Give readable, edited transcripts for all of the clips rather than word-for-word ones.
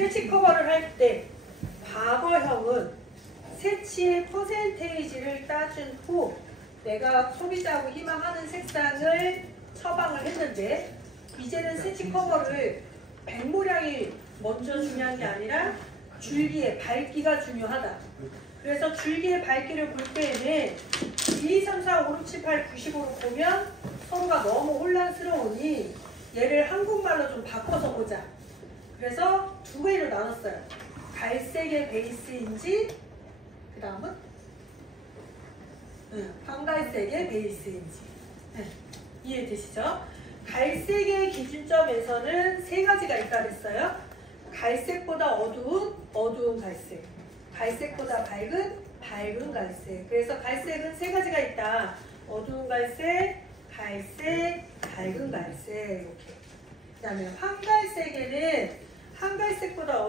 세치 커버를 할 때 과거형은 세치의 퍼센테이지를 따준 후 내가 소비자하고 희망하는 색상을 처방을 했는데 이제는 세치 커버를 백모량이 먼저 중요한 게 아니라 줄기의 밝기가 중요하다. 그래서 줄기의 밝기를 볼 때에는 1, 2, 3, 4, 5, 6, 7, 8, 90으로 보면 서로가 너무 혼란스러우니 얘를 한국말로 좀 바꿔서 보자. 그래서 두 개로 나눴어요. 갈색의 베이스인지 그 다음은 황갈색의 베이스인지. 이해되시죠? 갈색의 기준점에서는 세 가지가 있다 그랬어요. 갈색보다 어두운 갈색, 갈색보다 밝은 갈색. 그래서 갈색은 세 가지가 있다. 어두운 갈색, 갈색, 밝은 갈색. 이렇게. 그 다음에 황갈색에는 황갈색보다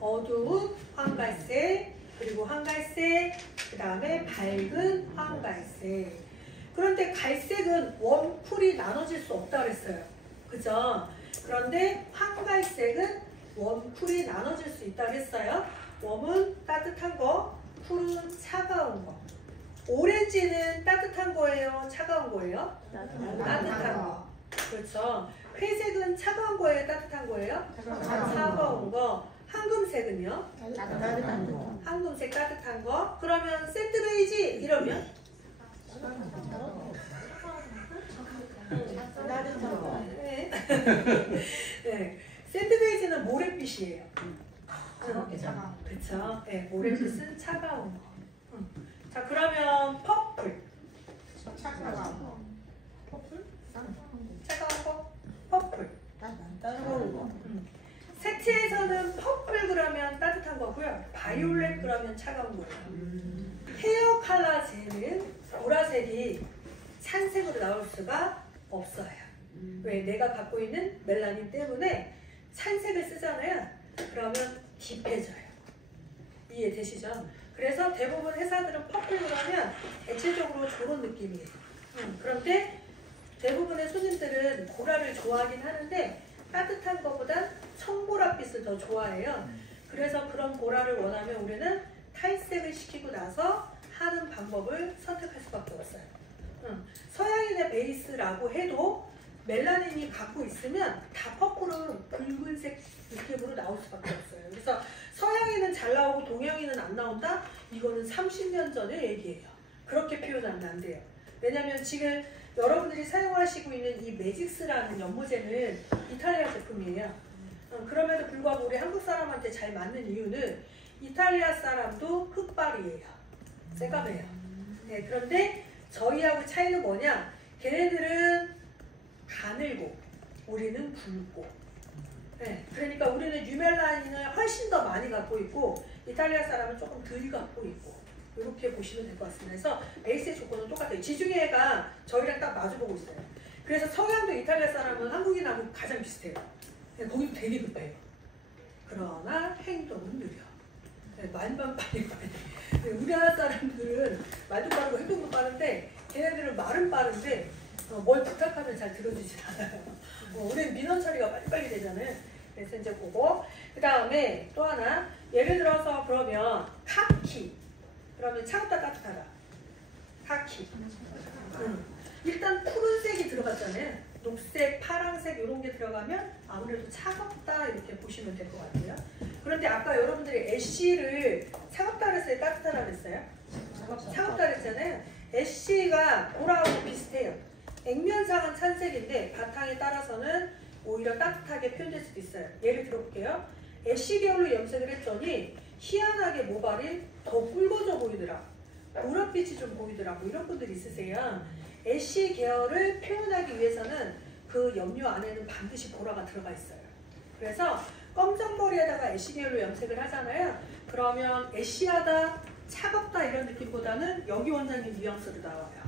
어두운 황갈색, 그리고 황갈색, 그 다음에 밝은 황갈색. 그런데 갈색은 웜쿨이 나눠질 수 없다 그랬어요. 그죠? 그런데 황갈색은 웜쿨이 나눠질 수 있다고 했어요. 웜은 따뜻한 거, 쿨은 차가운 거. 오렌지는 따뜻한 거예요? 차가운 거예요? 따뜻한 거. 그렇죠. 회색은 차가운 거예요? 따뜻한 거예요? 차가운 거. 황금색은요? 따뜻한 거. 황금색 따뜻한 거. 그러면 샌드 베이지 이러면? 따뜻한 거. 네. 네. 샌드 베이지는 모래빛이에요. 그렇죠. 네, 모래빛은 차가운 거. 자, 그러면 퍼플. 차가운 거. 차가운 거? 퍼플. 따가운 거. 색채에서는 퍼플 그러면 따뜻한 거고요. 바이올렛 그러면 차가운 거예요. 헤어 컬러제는 보라색이 찬색으로 나올 수가 없어요. 왜? 내가 갖고 있는 멜라닌 때문에 찬색을 쓰잖아요. 그러면 딥해져요. 이해되시죠? 그래서 대부분 회사들은 퍼플 그러면 대체적으로 저런 느낌이에요. 그런데 대부분의 손님들은 보라를 좋아하긴 하는데 따뜻한 것보다 청보라빛을 더 좋아해요. 그래서 그런 보라를 원하면 우리는 탈색을 시키고 나서 하는 방법을 선택할 수밖에 없어요. 서양인의 베이스라고 해도 멜라닌이 갖고 있으면 다 퍼플은 붉은색 느낌으로 나올 수밖에 없어요. 그래서 서양인은 잘 나오고 동양인은 안 나온다? 이거는 30년 전의 얘기예요. 그렇게 표현하면 안 돼요. 왜냐하면 지금 여러분들이 사용하시고 있는 이 매직스라는 연모제는 이탈리아 제품이에요. 그럼에도 불구하고 우리 한국 사람한테 잘 맞는 이유는 이탈리아 사람도 흑발이에요. 새까매요. 네, 그런데 저희하고 차이는 뭐냐? 걔네들은 가늘고 우리는 붉고. 네, 그러니까 우리는 유멜라닌을 훨씬 더 많이 갖고 있고 이탈리아 사람은 조금 덜 갖고 있고 이렇게 보시면 될 것 같습니다. 그래서 베이스의 조건은 똑같아요. 지중해가 저희랑 딱 마주보고 있어요. 그래서 서양도 이탈리아 사람은 한국인하고 가장 비슷해요. 네, 거기도 되게 급해요. 그러나 행동은 느려. 네, 말만 빨리. 네, 우리나라 사람들은 말도 빠르고 행동도 빠른데 걔네들은 말은 빠른데 뭘 부탁하면 잘 들어주지 않아요. 우리는 민원 처리가 빨리빨리 되잖아요. 그래서 이제 그거. 그 다음에 또 하나. 예를 들어서 그러면 카키. 그러면 차갑다 따뜻하다. 카키. 일단 푸른색이 들어갔잖아요. 녹색, 파란색 이런 게 들어가면 아무래도 차갑다 이렇게 보시면 될 것 같아요. 그런데 아까 여러분들이 애쉬를 차갑다 그랬어요? 따뜻하다 그랬어요? 차갑다 그랬잖아요. 애쉬가 보라하고 비슷해요. 액면상은 찬색인데 바탕에 따라서는 오히려 따뜻하게 표현될 수도 있어요. 예를 들어볼게요. 애쉬 계열로 염색을 했더니 희한하게 모발이 더 붉어져 보이더라. 보랏빛이 좀 보이더라. 뭐 이런 분들 있으세요. 애쉬 계열을 표현하기 위해서는 그 염료 안에는 반드시 보라가 들어가 있어요. 그래서 검정머리에다가 애쉬 계열로 염색을 하잖아요. 그러면 애쉬하다, 차갑다 이런 느낌보다는 여기 원장님 뉘앙스로 나와요.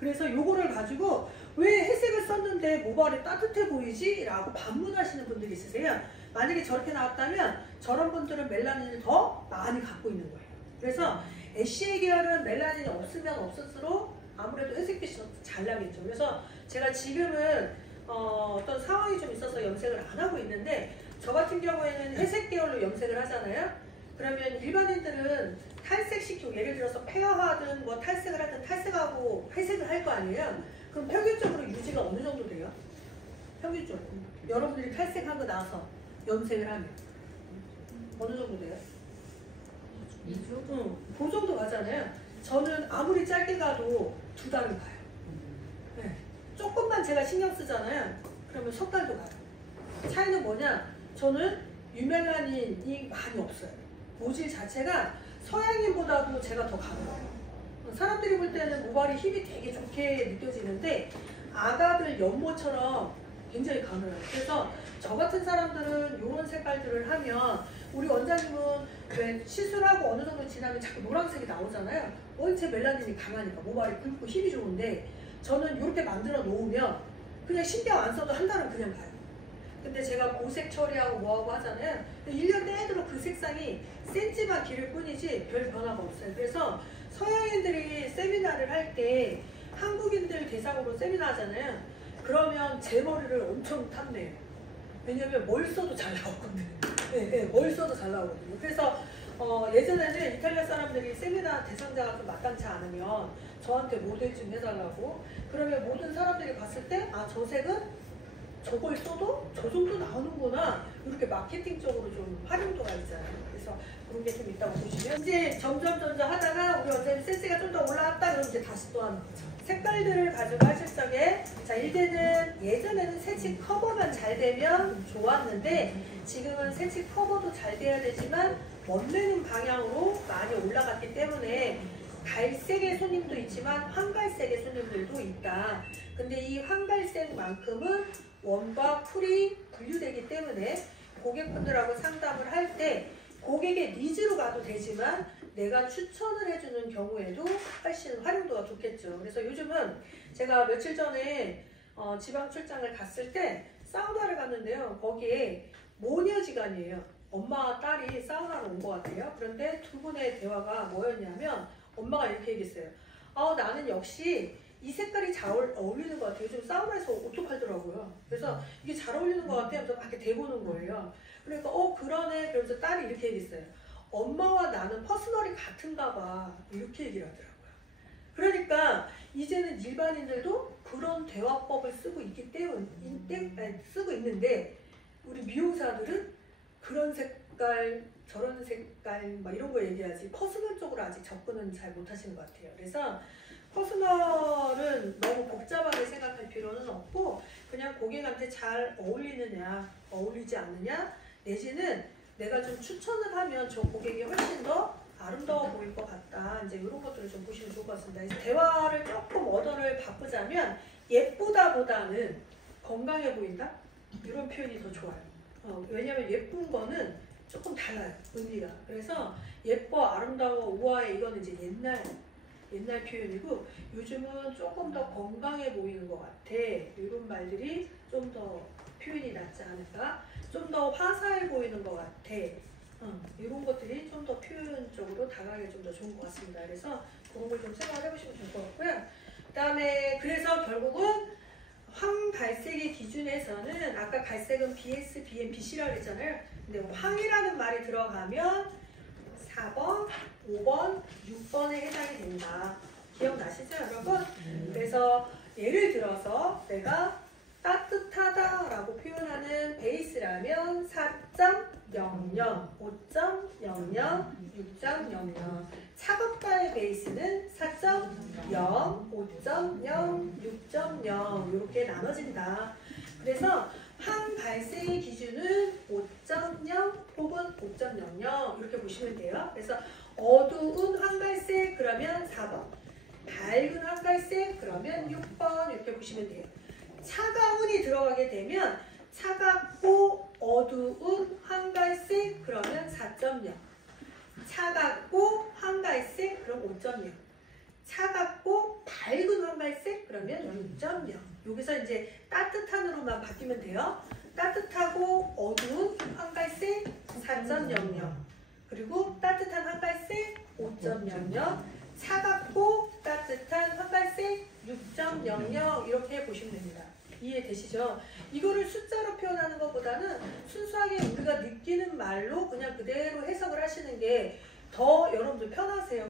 그래서 요거를 가지고 왜 회색을 썼는데 모발이 따뜻해 보이지? 라고 반문하시는 분들이 있으세요. 만약에 저렇게 나왔다면 저런 분들은 멜라닌을 더 많이 갖고 있는 거예요. 그래서 애쉬 계열은 멜라닌이 없으면 없을수록 아무래도 회색빛이 잘 나겠죠. 그래서 제가 지금은 어떤 상황이 좀 있어서 염색을 안 하고 있는데 저 같은 경우에는 회색 계열로 염색을 하잖아요. 그러면 일반인들은 탈색시키고 예를 들어서 페어하든 뭐 탈색을 하든 탈색하고 회색을 할 거 아니에요. 그럼 평균적으로 유지가 어느 정도 돼요? 평균적으로. 여러분들이 탈색하고 나서 염색을 하면 어느 정도 돼요? 2주? 응, 그 정도 가잖아요. 저는 아무리 짧게 가도 2달은 가요. 네. 조금만 제가 신경 쓰잖아요. 그러면 석 달도 가요. 차이는 뭐냐? 저는 유멜라닌이 많이 없어요. 모질 자체가 서양인보다도 제가 더 가벼워요. 사람들이 볼 때는 모발이 힘이 되게 좋게 느껴지는데 아가들 연모처럼 굉장히 가늘어요. 그래서 저 같은 사람들은 이런 색깔들을 하면 우리 원장님은 왜 시술하고 어느 정도 지나면 자꾸 노란색이 나오잖아요. 원체 멜라닌이 강하니까 모발이 굵고 힘이 좋은데 저는 이렇게 만들어 놓으면 그냥 신경 안 써도 한 달은 그냥 가요. 근데 제가 보색 처리하고 뭐하고 하잖아요. 1년 내도록 그 색상이 센지만 기를 뿐이지 별 변화가 없어요. 그래서 서양인들이 세미나를 할 때 한국인들 대상으로 세미나 하잖아요. 그러면 제 머리를 엄청 탐내요. 왜냐면 뭘 써도 잘 나오거든요. 네, 뭘 써도 잘 나오거든요. 그래서 예전에는 이탈리아 사람들이 세미나 대상자가 좀 마땅치 않으면 저한테 모델 좀 해달라고. 그러면 모든 사람들이 봤을 때 아, 저 색은 저걸 써도 저 정도 나오는구나. 이렇게 마케팅적으로 좀 활용도가 있잖아요. 그래서 그런 게 좀 있다고 보시면 이제 점점 하다가 우리 원장님 센스가 좀 더 올라왔다 그러면 이제 다시 또 하는 거죠. 색깔들을 가지고 하실 적에 자, 일대는 예전에는 새치 커버만 잘 되면 좋았는데 지금은 새치 커버도 잘 돼야 되지만 멋내는 방향으로 많이 올라갔기 때문에 갈색의 손님도 있지만 황갈색의 손님들도 있다. 근데 이 황갈색만큼은 웜과 쿨이 분류되기 때문에 고객분들하고 상담을 할 때 고객의 니즈로 가도 되지만 내가 추천을 해주는 경우에도 훨씬 활용도가 좋겠죠. 그래서 요즘은 제가 며칠 전에 지방 출장을 갔을 때 사우나를 갔는데요. 거기에 모녀지간이에요. 엄마와 딸이 사우나로 온 것 같아요. 그런데 두 분의 대화가 뭐였냐면 엄마가 이렇게 얘기했어요. 나는 역시 이 색깔이 잘 어울리는 것 같아요. 요즘 사우나에서 옷도 팔더라고요. 그래서 이게 잘 어울리는 것 같아요. 그래서 막 이렇게 대보는 거예요. 그러니까 그러네. 그러면서 딸이 이렇게 얘기했어요. 엄마와 나는 퍼스널이 같은가 봐. 이렇게 얘기를 하더라고요. 그러니까 이제는 일반인들도 그런 대화법을 쓰고 있기 때문에 쓰고 있는데 우리 미용사들은 그런 색깔 저런 색깔 막 이런 거 얘기하지 퍼스널 쪽으로 아직 접근은 잘 못하시는 것 같아요. 그래서 퍼스널은 너무 복잡하게 생각할 필요는 없고 그냥 고객한테 잘 어울리느냐 어울리지 않느냐 내지는 내가 좀 추천을 하면 저 고객이 훨씬 더 아름다워 보일 것 같다. 이제 이런 것들을 좀 보시면 좋을 것 같습니다. 대화를 조금 어도를 바꾸자면 예쁘다보다는 건강해 보인다? 이런 표현이 더 좋아요. 왜냐면 예쁜 거는 조금 달라요. 의미가. 그래서 예뻐, 아름다워, 우아해 이거는 이제 옛날 표현이고 요즘은 조금 더 건강해 보이는 것 같아. 이런 말들이 좀 더 표현이 낫지 않을까? 좀 더 화사해 보이는 것 같아. 이런 것들이 좀 더 표현적으로 다가가기 좀 더 좋은 것 같습니다. 그래서 그런 걸 좀 생각해 보시면 좋을 것 같고요. 그 다음에 그래서 결국은 황갈색의 기준에서는 아까 갈색은 BS, BM, BC라고 했잖아요. 근데 황이라는 말이 들어가면 4번, 5번, 6번에 해당이 된다. 기억나시죠, 여러분? 그래서 예를 들어서 내가 따뜻하다라고 표현하는 베이스라면 4.00, 5.00, 6.00 차갑다의 베이스는 4.0, 5.0, 6.0 이렇게 나눠진다. 그래서 황갈색의 기준은 5.0 혹은 5.00 이렇게 보시면 돼요. 그래서 어두운 황갈색 그러면 4번, 밝은 황갈색 그러면 6번 이렇게 보시면 돼요. 차가운이 들어가게 되면 차갑고 어두운 황갈색 그러면 4.0, 차갑고 황갈색 그럼 5.0, 차갑고 밝은 황갈색 그러면 6.0. 여기서 이제 따뜻한으로만 바뀌면 돼요. 따뜻하고 어두운 황갈색 4.00 그리고 따뜻한 황갈색 5.00 차갑고 따뜻한 황갈색 6.00 이렇게 보시면 됩니다. 이해되시죠? 이거를 숫자로 표현하는 것보다는 순수하게 우리가 느끼는 말로 그냥 그대로 해석을 하시는 게 더 여러분들 편하세요.